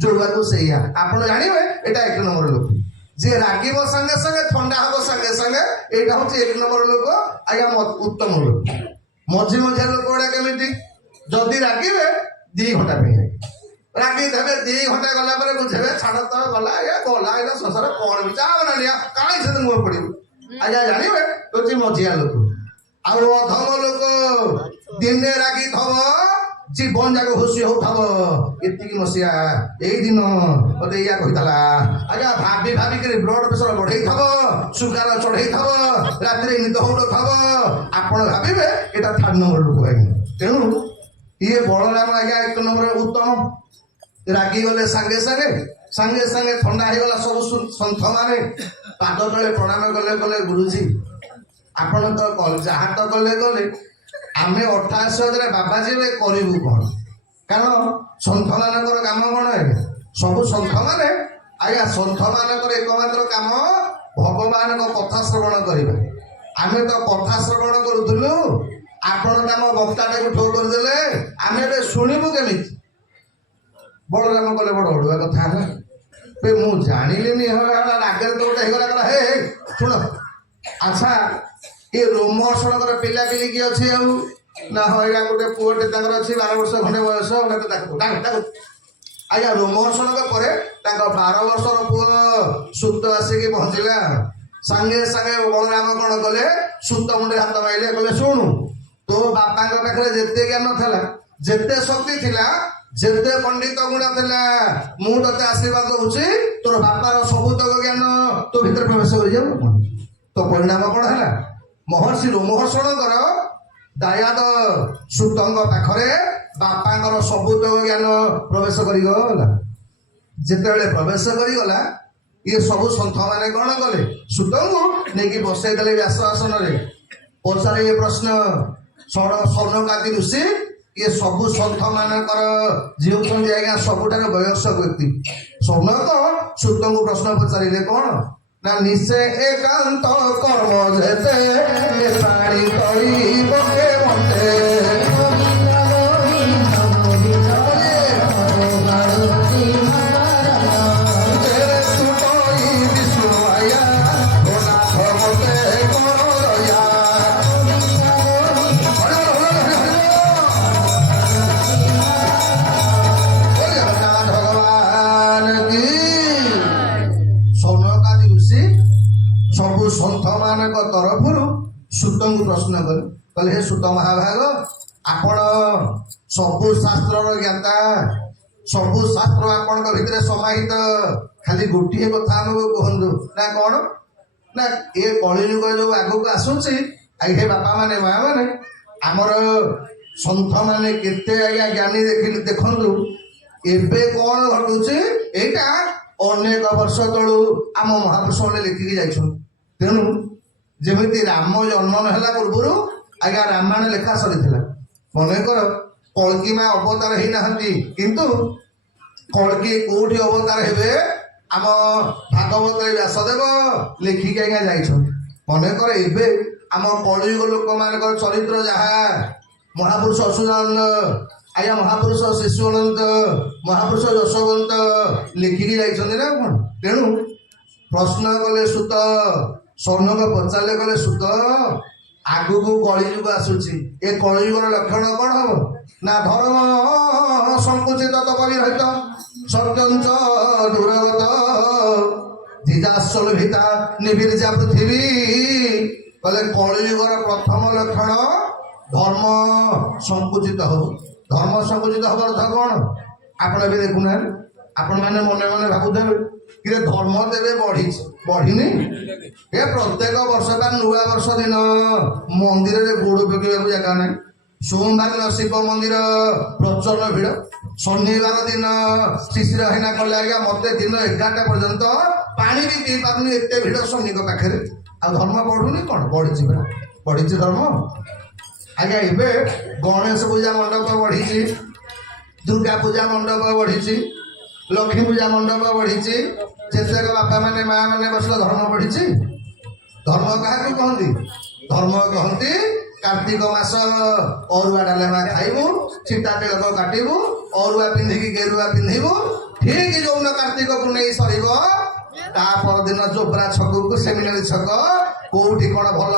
ଯୋଉବାକୁ ସେଇଆ ଆପଣ ଜାଣିବେ ଏଇଟା 1 ନମ୍ବର ଲୋକ ଯିଏ ରାଗିବ ସାଙ୍ଗେ ସାଙ୍ଗେ ଥଣ୍ଡା ହବ ସାଙ୍ଗେ ସାଙ୍ଗେ ଏଇଟା ହଉଛି 1 ନମ୍ବର ଲୋକ ଆଜ୍ଞା ଉତ୍ତମ ଲୋକ ମଝି ମଝିଆ ଲୋକ ଗୁଡା କେମିତି ଯଦି ରାଗିବେ 2 ଘଣ୍ଟା ପାଇଁ ରାଗି ଦେବେ 2 ଘଣ୍ଟା ଗଲା ପରେ ବୁଝେଇବେ ଛାଡ ତ ଗଲା ଗଲା ଏଇଟା ଶେଷରେ କଣ ବି ଯାଅ ନା ନିଆ କାହିଁ ସେତେ ମୁହଁ ପଡିବ ଆଜ୍ଞା ଜାଣିବେ ହଉଛି ମଝିଆ ଲୋକ ଆଉ ଅଧମ ଲୋକ ଦିନେ ରାଗିଥବ ଜୀବନ ଯାକ ଖୁସି ହଉଥବ ଏତିକି ମସିହା ଏଇ ଦିନ ମତେ ଏଇଆ କହିଥିଲା ଆଜ୍ଞା ଭାବି ଭାବିକିରି ବ୍ଲଡ ପ୍ରେସର ବଢେଇଥବ ସୁଗାର ଚଢେଇଥବ ରାତିରେ ନିଦ ହଉନଥବ ଆପଣ ଭାବିବେ ଏଇଟା 3 ନମ୍ବର ଲୋକ ଆଜ୍ଞା ତେଣୁ ଇଏ ବଳରାମ ଆଜ୍ଞା 1 ନମ୍ବର ଉତ୍ତମ ରାଗିଗଲେ ସାଙ୍ଗେ ସାଙ୍ଗେ ଥଣ୍ଡା ହେଇଗଲା ସବୁ ସନ୍ଥ ମାନେ ପାଦ ତଳେ ପ୍ରଣାମ କଲେ ଗୁରୁଜୀ ଆପଣ ତ ଯାହା ତ କଲେ ଆମେ 88,000 ବାବା ଯିବେ କରିବୁ କଣ କାରଣ ସନ୍ଥ ମାନଙ୍କର କାମ କଣ ଆଜ୍ଞା ସବୁ ସନ୍ଥ ମାନେ ଆଜ୍ଞା ସନ୍ଥ ମାନଙ୍କର ଏକମାତ୍ର କାମ ଭଗବାନଙ୍କ କଥା ଶ୍ରବଣ କରିବା ଆମେ ତ କଥା ଶ୍ରବଣ କରୁଥିଲୁ ଆପଣ ଆମ ବକ୍ତାଟାକୁ ଠୋ କରିଦେଲେ ଆମେ ଏବେ ଶୁଣିବୁ କେମିତି ବଳରାମ କଲେ ବଡ ଅଡୁଆ କଥା ହେଲା ମୁଁ ଜାଣିଲିନି ରାଗରେ ତ ଗୋଟେ ହେଇଗଲା ହେ ଶୁଣ ଆଚ୍ଛା ଏ ରୋମହର୍ଷଣଙ୍କର ପିଲାପିଲି କିଏ ଅଛି ଆଉ ନା ହଇରା ଗୋଟେ ପୁଅଟେ ତାଙ୍କର ଅଛି 12 ବର୍ଷ ଖଣ୍ଡେ ବୟସ ଆଜ୍ଞା ରୋମହର୍ଷଣଙ୍କ ପରେ ତାଙ୍କ 12 ବର୍ଷର ପୁଅ ସୁତ ଆସିକି ପହଞ୍ଚିଲା ସାଙ୍ଗେ ସାଙ୍ଗେ ବଳରାମ କଣ କଲେ ସୁତ ମୁଣ୍ଡରେ ହାତ ମାଇଲେ କହିଲେ ଶୁଣୁ ତୋ ବାପାଙ୍କ ପାଖରେ ଯେତେ ଜ୍ଞାନ ଥିଲା ଯେତେ ଶକ୍ତି ଥିଲା ଯେତେ ପଣ୍ଡିତ ଗୁଣ ଥିଲା ମୁଁ ତତେ ଆଶୀର୍ବାଦ ଦଉଛି ତୋର ବାପାର ସବୁତକ ଜ୍ଞାନ ତୋ ଭିତରେ ପ୍ରବେଶ କରିଯାଉ ତ ପରିଣାମ କଣ ହେଲା ମହର୍ଷି ରୋମହର୍ଷଣଙ୍କର ଦାୟାଦ ସୁତଙ୍କ ପାଖରେ ବାପାଙ୍କର ସବୁତକ ଜ୍ଞାନ ପ୍ରବେଶ କରିଗଲା ଯେତେବେଳେ ପ୍ରବେଶ କରିଗଲା ଇଏ ସବୁ ସନ୍ଥ ମାନେ କଣ କଲେ ସୁତଙ୍କୁ ନେଇକି ବସେଇ ଦେଲେ ବ୍ୟାସ ଆସନରେ ପଚାରିଲେ ପ୍ରଶ୍ନ ସ୍ୱର୍ଣ୍ଣକାଦି ଋଷି ଇଏ ସବୁ ସନ୍ଥ ମାନଙ୍କର ଯିଏ ହଉଛନ୍ତି ଆଜ୍ଞା ସବୁଠାରୁ ବୟସ୍କ ବ୍ୟକ୍ତି ସ୍ୱର୍ଣ୍ଣକ ସୁତଙ୍କୁ ପ୍ରଶ୍ନ ପଚାରିଲେ କଣ ନା ନିଶେ ଏକାନ୍ତ କର୍ମ ଯେତେ ପାଣି ତଳି ବକେ ମତେ ସନ୍ଥ ମାନଙ୍କ ତରଫରୁ ସୁତଙ୍କୁ ପ୍ରଶ୍ନ କଲେ କହିଲେ ହେ ସୁତ ମହାଭାଗ ଆପଣ ସବୁ ଶାସ୍ତ୍ରର ଜ୍ଞାତା ସବୁ ଶାସ୍ତ୍ର ଆପଣଙ୍କ ଭିତରେ ସମାହିତ ଖାଲି ଗୋଟିଏ କଥା ଆମକୁ କୁହନ୍ତୁ ନା କଣ ନା ଏ କଳିଯୁଗ ଯୋଉ ଆଗକୁ ଆସୁଛି ଆଜ୍ଞା ବାପା ମାନେ ମା ମାନେ ଆମର ସନ୍ଥ ମାନେ କେତେ ଆଜ୍ଞା ଜ୍ଞାନୀ ଦେଖନ୍ତୁ ଏବେ କଣ ଘଟୁଛି ଏଇଟା ଅନେକ ବର୍ଷ ତଳୁ ଆମ ମହାପୁରୁଷ ମାନେ ଲେଖିକି ଯାଇଛନ୍ତି ତେଣୁ ଯେମିତି ରାମ ଜନ୍ମ ହେଲା ପୂର୍ବରୁ ଆଜ୍ଞା ରାମାୟଣ ଲେଖା ସରିଥିଲା ମନେକର କଳ୍କି ମା ଅବତାର ହେଇନାହାନ୍ତି କିନ୍ତୁ କଳ୍କି କୋଉଠି ଅବତାର ହେବେ ଆମ ଭାଗବତରେ ବ୍ୟାସଦେବ ଲେଖିକି ଆଜ୍ଞା ଯାଇଛନ୍ତି ମନେକର ଏବେ ଆମ କଳିଯୁଗ ଲୋକମାନଙ୍କର ଚରିତ୍ର ଯାହା ମହାପୁରୁଷ ଅଚ୍ୟୁତାନନ୍ଦ ଆଜ୍ଞା ମହାପୁରୁଷ ଶିଶୁଅନନ୍ତ ମହାପୁରୁଷ ଯଶୋବନ୍ତ ଲେଖିକି ଯାଇଛନ୍ତି ନା କଣ ତେଣୁ ପ୍ରଶ୍ନ କଲେ ସୁତ ସ୍ୱର୍ଣ୍ଣକ ପଚାରିଲେ କଲେ ସୁତ ଆଗକୁ କଳିଯୁଗ ଆସୁଛି ଏ କଳିଯୁଗର ଲକ୍ଷଣ କଣ ହବ ନା ଧର୍ମ ସଂକୁଚିତ ତପରିରହିତ ସତ୍ୟଞ୍ଚ ଦୂରଗତ ଧିଜାସ୍ୱଲଭିତା ନିବିର୍ଜା ପୃଥିବୀ କହିଲେ କଳିଯୁଗର ପ୍ରଥମ ଲକ୍ଷଣ ଧର୍ମ ସଂକୁଚିତ ହବ ଧର୍ମ ସଂକୁଚିତ ହବାର ଅର୍ଥ କଣ ଆପଣ ଏବେ ଦେଖୁନାହାନ୍ତି ଆପଣ ମାନେ ମନେ ମନେ ଭାବୁଥିବେ କି ଧର୍ମ ଦେବେ ବଢିନି ଏ ପ୍ରତ୍ୟେକ ବର୍ଷ ବା ନୂଆ ବର୍ଷ ଦିନ ମନ୍ଦିରରେ ଗୋଡ ପକେଇବାକୁ ଜାଗା ନାହିଁ ସୋମବାର ଦିନ ଶିବ ମନ୍ଦିର ପ୍ରଚଣ୍ଡ ଭିଡ ଶନିବାର ଦିନ ଶିଶିର ହେନା କଲେ ଆଜ୍ଞା ମତେ ଦିନ 11ଟା ପର୍ଯ୍ୟନ୍ତ ପାଣି ବି ପିଇ ପାରୁନି ଏତେ ଭିଡ ଶନିଙ୍କ ପାଖରେ ଆଉ ଧର୍ମ ବଢୁନି କଣ ବଢିଛି ପରା ବଢିଛି ଧର୍ମ ଆଜ୍ଞା ଏବେ ଗଣେଶ ପୂଜା ମଣ୍ଡପ ବଢିଛି ଦୁର୍ଗା ପୂଜା ମଣ୍ଡପ ବଢିଛି ଲକ୍ଷ୍ମୀ ପୂଜା ମଣ୍ଡପ ବଢିଛି ଯେତେକ ବାପା ମାନେ ମା ମାନେ ବସିଲେ ଧର୍ମ ବଢିଛି ଧର୍ମ କାହାକୁ କହନ୍ତି ଧର୍ମ କହନ୍ତି କାର୍ତ୍ତିକ ମାସ ଅରୁଆ ଡାଲେମା ଖାଇବୁ, ଚିତା ତିଳକ କାଟିବୁ, ଅରୁଆ ପିନ୍ଧିକି ଗେରୁଆ ପିନ୍ଧିବୁ। ଠିକ ଯୋଉନ କାର୍ତ୍ତିକ ପୂର୍ଣ୍ଣମୀ ସରିବ ତା ପରଦିନ ଯୋବ୍ରା ଛକକୁ ସେମିନାରୀ ଛକ କୋଉଠି କଣ ଭଲ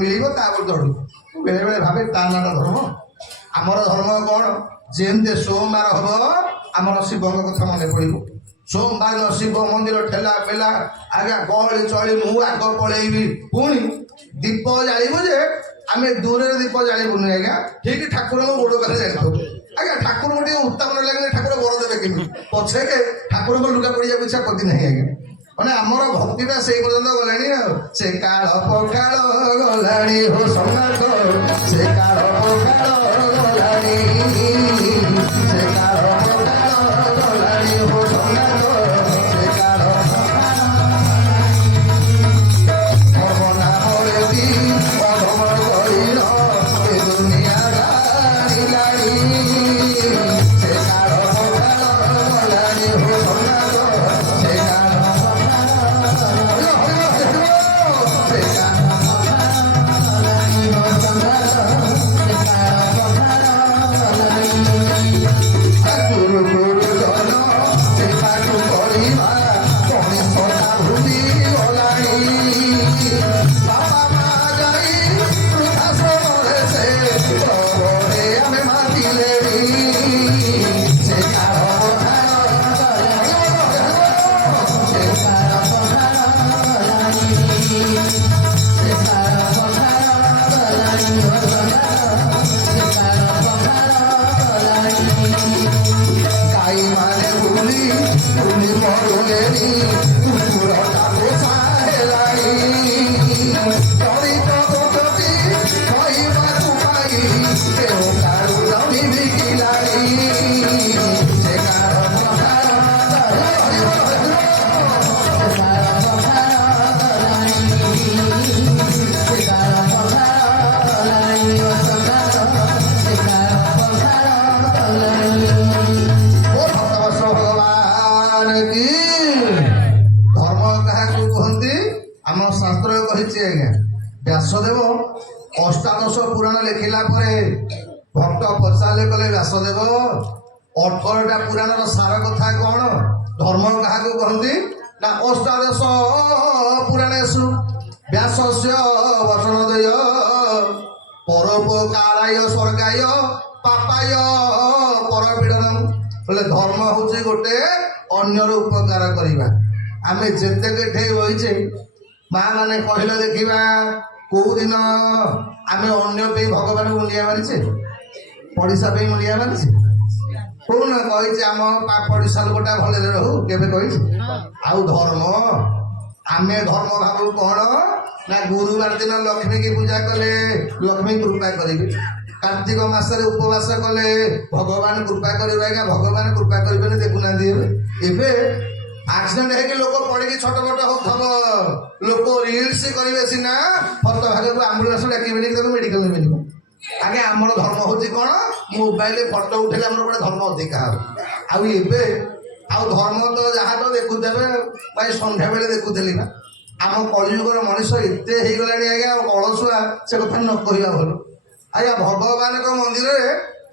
ମିଳିବ ତା ଦୌଡୁ। ବେଳେ ବେଳେ ଭାବେ ତା ନାଁ ଧର୍ମ। ଆମର ଧର୍ମ କଣ? ଯେମିତି ସୋମବାର ହବ ଆମର ଶିବଙ୍କ କଥା ମନେ ପଡିବ। ସୋମବାର ଶିବ ମନ୍ଦିର ଠେଲା ପେଲା ଆଜ୍ଞା ଗହଳି ଚଳି ମୁଁ ଆଗ ପଳେଇବି। ପୁଣି ଦୀପ ଜାଳିବୁ ଯେ ଆମେ ଦୂରରେ ଦୀପ ଜାଳିବୁନି ଆଜ୍ଞା, ଠିକ ଠାକୁରଙ୍କ ଗୋଡ ପାଖରେ ଜାଳିଥିବୁ। ଆଜ୍ଞା ଠାକୁରଙ୍କୁ ଟିକେ ଉତ୍ତାପନ ଲାଗିଲେ ଠାକୁର ବର ଦେବେ କେମିତି? ପଛକେ ଠାକୁରଙ୍କ ଲୁଗା ପଡିବାକୁ ଇଚ୍ଛା କରନ୍ତି ନାହିଁ ଆଜ୍ଞା। ମାନେ ଆମର ଭକ୍ତିଟା ସେଇ ପର୍ଯ୍ୟନ୍ତ ଗଲାଣି ଆଉ। ସେ କାଳ ପଖାଳ ଗଲାଣି ହୋ ସମ୍ରାଟ, ସେ କାଳ ପଖାଳ ଗଲାଣି, ସେ କାଳ ପଖାଳ ଗଲାଣି ହୋ ସମ୍ରାଟ, ସେ କାଳ ଧର୍ମ ନାମରେ ବି ଅଧମ କରିଲ ଏ ଦୁନିଆ ଜାଣିଲାଣି, ସେ କାଳ ପଖାଳ ଗଲାଣି ହୋ ସମ୍ରାଟ, ସେ କାଳ ବ୍ୟାସଦେବ ଅଷ୍ଟାଦଶ ପୁରାଣ ଲେଖିଲା ପରେ ଭକ୍ତ ପଚାରିଲେ କଲେ ବ୍ୟାସଦେବ 18ଟା ପୁରାଣର ସାର କଥା କଣ? ଧର୍ମ କାହାକୁ କହନ୍ତି ନା ଅଷ୍ଟାଦଶ ପୁରାଣେଷୁ ବ୍ୟାସସ୍ୟ ବଚନୋଦୟ ପରୋପକାରାୟ ସ୍ୱର୍ଗାୟ ପାପାୟ ପରପୀଡ଼ନମ୍। ବୋଲେ ଧର୍ମ ହଉଛି ଗୋଟେ ଅନ୍ୟର ଉପକାର କରିବା। ଆମେ ଯେତେ ଠେଇ ରହିଛେ ମା ମାନେ କହିଲେ ଦେଖିବା କୋଉ ଦିନ ଆମେ ଅନ୍ୟ ପାଇଁ ଭଗବାନଙ୍କୁ ମୁଣ୍ଡିଆ ମାରିଛେ? ପଡ଼ିଶା ପାଇଁ ମୁଣ୍ଡିଆ ମାରିଛେ? କୋଉନ କହିଛି ଆମ ପଡ଼ିଶା ଲୋକଟା ଭଲରେ ରହୁ? କେବେ କହିଛି? ଆଉ ଧର୍ମ ଆମେ ଧର୍ମ ଭାବୁ କଣ ନା ଗୁରୁବାର ଦିନ ଲକ୍ଷ୍ମୀ କି ପୂଜା କଲେ ଲକ୍ଷ୍ମୀ କୃପା କରିବେ, କାର୍ତ୍ତିକ ମାସରେ ଉପବାସ କଲେ ଭଗବାନ କୃପା କରିବେ। ଆଜ୍ଞା ଭଗବାନ କୃପା କରିବେନି ଦେଖୁନାହାନ୍ତି ଏବେ ଆକ୍ସିଡେଣ୍ଟ ହେଇକି ଲୋକ ପଡ଼ିକି ଛଟପଟ ହଉଥିବ, ଲୋକ ରିଲ୍ସ କରିବେ ସିନା ଫଟୋ ଭାଗକୁ ଆମ୍ବୁଲାନ୍ସ ଡାକିବେନି, ତାକୁ ମେଡିକାଲ ନେବେନି। ଆଜ୍ଞା ଆମର ଧର୍ମ ହଉଛି କଣ? ମୋବାଇଲରେ ଫଟୋ ଉଠେଇଲେ ଆମର ଗୋଟେ ଧର୍ମ ଅଧିକା ହବ। ଆଉ ଏବେ ଆଉ ଧର୍ମ ତ ଯାହା ତ ଦେଖୁଥିବେ ଭାଇ ସନ୍ଧ୍ୟାବେଳେ ଦେଖୁଥିଲି ନା ଆମ କଳିଯୁଗର ମଣିଷ ଏତେ ହେଇଗଲାଣି ଆଜ୍ଞା ଅଳସୁଆ, ସେ କଥା ନ କହିବା ଭଲ। ଆଜ୍ଞା ଭଗବାନଙ୍କ ମନ୍ଦିରରେ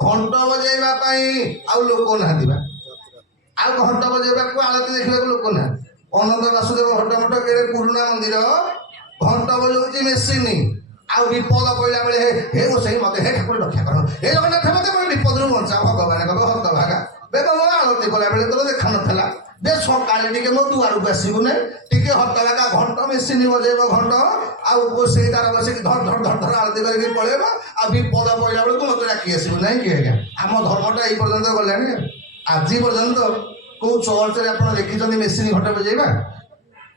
ଘଣ୍ଟ ବଜେଇବା ପାଇଁ ଆଉ ଲୋକ ନାହାନ୍ତି ବା, ଆଉ ଘଣ୍ଟ ବଜେଇବାକୁ ଆଳତି ଦେଖିବାକୁ ଲୋକ ନାହାନ୍ତି। ଅନନ୍ତ ବାସୁଦେବ ଘଣ୍ଟ ମଠ କେଡ଼େ ପୁରୁଣା ମନ୍ଦିର, ଘଣ୍ଟ ବଜଉଛି ମେସିନ। ଆଉ ବିପଦ ପଇଲା ବେଳେ ହେ ସେଇ ମତେ ହେ ଠାକୁର ରକ୍ଷା କର, ହେ ଜଗନ୍ନାଥ ମତେ ବିପଦରୁ ବଞ୍ଚା। ଭଗବାନ କହିବ ହତ ଭାଗା ବେଗ ଆଳତି କଲା ବେଳେ ତୋର ଦେଖା ନଥିଲା, ବେ ସକାଳେ ଟିକେ ମୋ ଦୁଆରକୁ ଆସିବୁ ନାଇଁ, ଟିକେ ହତ ଭାଗା ଘଣ୍ଟ ମେସିନ ବଜେଇବ ଘଣ୍ଟ, ଆଉ ସେଇ ତାର ବସିକି ଧର ଧର ଧର ଧର ଆଳତି କରିକି ପଳେଇବ। ଆଉ ବିପଦ ପଇଲା ବେଳକୁ ମତେ ଡାକି ଆସିବୁ ନାଇଁ କି? ଆଜ୍ଞା ଆମ ଧର୍ମଟା ଏଇ ପର୍ଯ୍ୟନ୍ତ ଗଲାଣି। ଆଜି ପର୍ଯ୍ୟନ୍ତ କୋଉ ଚର୍ଚ୍ଚରେ ଆପଣ ଦେଖିଛନ୍ତି ମେସିନ ଘଣ୍ଟ ବଜେଇବା?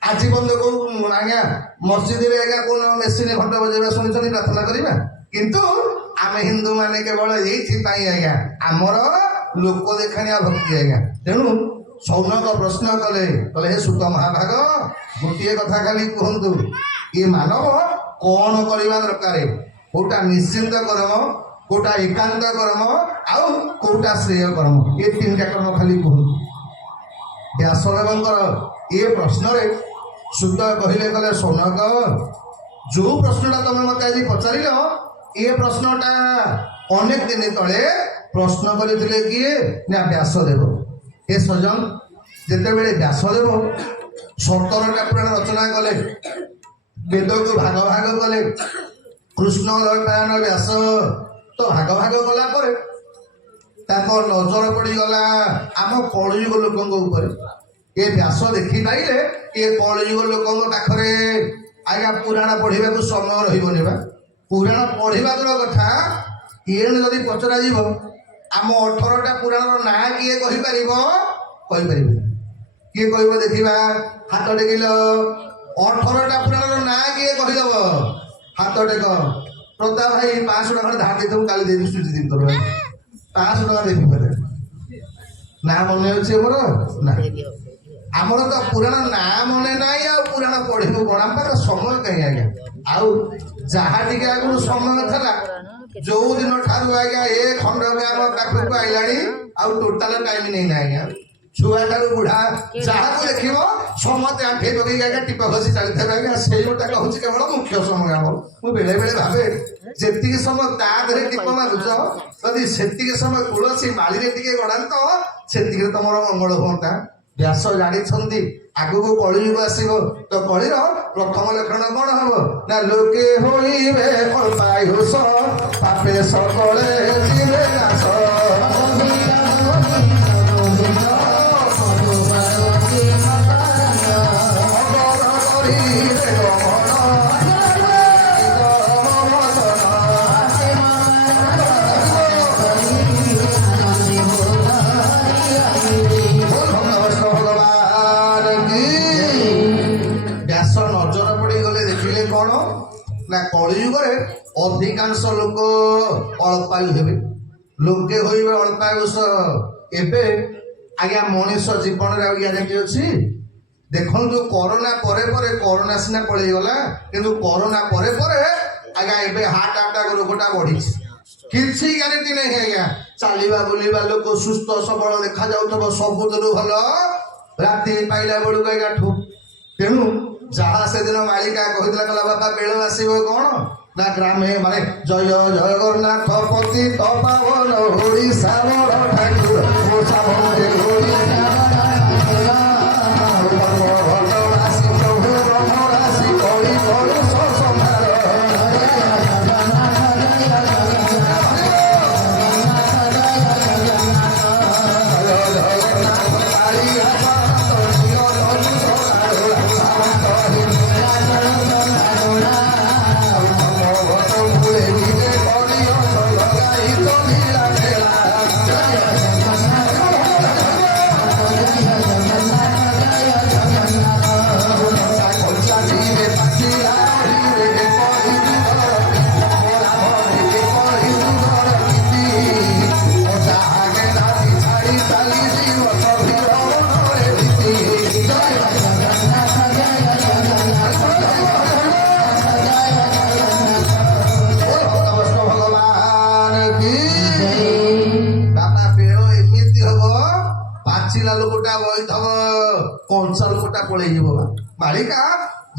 ଆଜି ପର୍ଯ୍ୟନ୍ତ କୋଉ ଆଜ୍ଞା ମସଜିଦରେ ଆଜ୍ଞା କୋଉ ମେସିନ ଘଣ୍ଟ ବଜେଇବା ଶୁଣିଛନ୍ତି ପ୍ରାର୍ଥନା କରିବା? କିନ୍ତୁ ଆମେ ହିନ୍ଦୁ ମାନେ କେବଳ ଏଇଥିପାଇଁ ଆଜ୍ଞା ଆମର ଲୋକ ଦେଖାଣିଆ ଭକ୍ତି ଆଜ୍ଞା। ତେଣୁ ସୌନକ ପ୍ରଶ୍ନ କଲେ ହେ ସୁତ ମହାଭାଗ ଗୋଟିଏ କଥା ଖାଲି କୁହନ୍ତୁ, ଏ ମାନବ କଣ କରିବା ଦରକାର? କୋଉଟା ନିଶ୍ଚିନ୍ତ କର୍ମ, କୋଉଟା ଏକାନ୍ତ କର୍ମ, ଆଉ କୋଉଟା ଶ୍ରେୟ କର୍ମ? ଏ ତିନିଟା କର୍ମ ଖାଲି କୁହନ୍ତୁ। ବ୍ୟାସଦେବଙ୍କର ଏ ପ୍ରଶ୍ନରେ ସୁତ କହିଲେ କଲେ ସୌନକ जो प्रश्नटा तुम मत आज पचार ये प्रश्नटा अनेक दिन तले प्रश्न करते किए ना व्यासदेव। ये सजन जिते बड़े व्यासदेव 17टा पुराण रचना कले, वेद को भाग भाग कले, कृष्ण द्वैपायन व्यास तो भाग भाग कला पर नजर पड़गला आम कलयुग लोकों ऊपर। ये व्यास देखी पाइले ये कलयुग लोकों पाखरे आज्ञा पुराण पढ़ा को समय रही पुराण पढ़ा दूर कथा ये जदि पचरा जीव आम 18टा पुराण ना किए कहीपर किए कह देखा हाथ टेकिल 18टा पुराण ना किए कहीदेव हाथ टेक प्रताप भाई 500 टका धार दे काली देवी सुची दिन तोर 500 टका देवी पे ना मन अच्छे मोर ना आमर तो पुराण ना मन ना पुराण पढ़ू कौन आम पाखे समय कहीं आज्ञा आउ जहाँ टे आगुरी समय था जो दिन ठारू आज्ञा ए खंड आम पाखक आईला आउ टोटाल टाइम नहीं ना आज्ञा छुआटा बुढ़ा जहाँ को देख समस्त आंठे पकई आज्ञा टीप घसी चली थे आज्ञा से गोटा कहूँ केवल मुख्य समय आम मुझे बेले भावे जी समय ताधे टीप मारुच जदि से समय तुलसी माली गढ़ा तो से तुम मंगल हाँ। व्यास जानी आगु को कलियुग आसब तो कलिर प्रथम लक्षण कौन हम ना लोके होइबे अल्पायुष पापे सकले जीवे नाश ना कलियुगे अधिकांश लोक अल्पायु हे लोके होइबे अल्पायुष एबे आज्ञा मनीष जीवन ग्यारंटी अच्छी देखो कोरोना कोरोना सीना पड़े गला किंतु कोरोना आज्ञा एबे हार्ट अटैक रोगटा बढ़ी किसी ग्यारंटी नहीं आज्ञा चलवा बुलवा लोक सुस्थ सबल देखा जाऊ सबुद भल राति पाइला बेलू आज्ञा ठू तेणु जहाँ से दिन मालिका कहला कहला बाबा बेल आसब कौन ना ग्रामे माने जय जय जगन्नाथ पति तपावन ओडिशा बड़ ठाकुर कंचा लोकटा पलि मालिका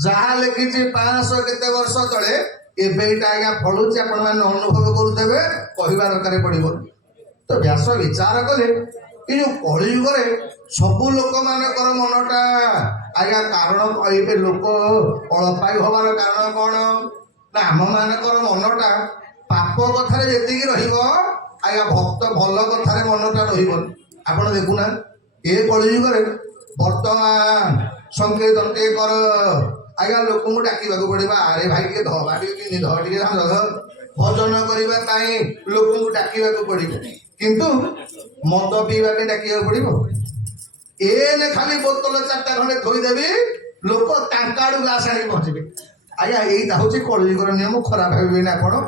जहाँ लिखी 500 केते वर्ष तले एबेटा आज्ञा फलुची आपण मैंने अनुभव करुवे कहवा दरकार पड़ो। तो व्यास विचार कले ये जो कलियुग सबू लोक मानकर मनटा आज्ञा कारण ये लोक अल्पायु हबार कारण कौन ना आम मानकर मनटा पाप कथार जी आज्ञा भक्त भल कथार मनटा रहा देखुना ये कलियुग बर्तमान संकीर्तन टे कर आज्ञा लोक डाक पड़ा अरे भाई के धवा टे भजन करने लोक डाक पड़ो किंतु मद पीवा डाक पड़ो एने खाली बोतल 4टा खंडे थोदेवी लोक आड़ू ग्लास आनी पहुंचे आज्ञा यही हूँ कलियुगर नियम खराब भावे ना आप।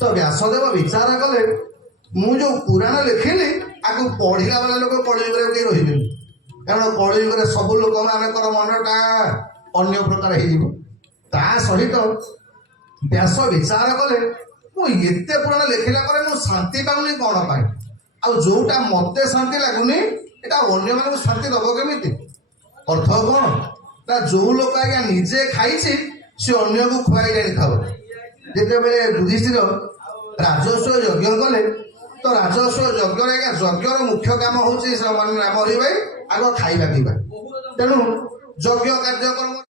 तो व्यासदेव विचार कले मु जो पुराण लिखिली आगे पढ़ला वाला लोक कलियुग कहीं रही कारण कलियुग सब लोक मानकर मनटा अन्य प्रकार सहित व्यास विचार कले मुझे पुराण लिखला शांति पाऊनी कौन पाए जोटा मत शांति लगुनि यहाँ अन्य मान शांति दब केमी अर्थ कौन ना जो लोक आज्ञा निजे खाई ସେ ଅନ୍ୟକୁ ଖୁଆଇ ଜାଣିଥାଉ। ଯେତେବେଳେ ଯୁଧିଷ୍ଠିର ରାଜସ୍ୱ ଯଜ୍ଞ କଲେ ତ ରାଜସ୍ୱ ଯଜ୍ଞରେ ଆଜ୍ଞା ଯଜ୍ଞର ମୁଖ୍ୟ କାମ ହଉଛି ରାମ ହରି ଭାଇ ଆଗ ଖାଇବା ପିଇବା। ତେଣୁ ଯଜ୍ଞ କାର୍ଯ୍ୟକ୍ରମ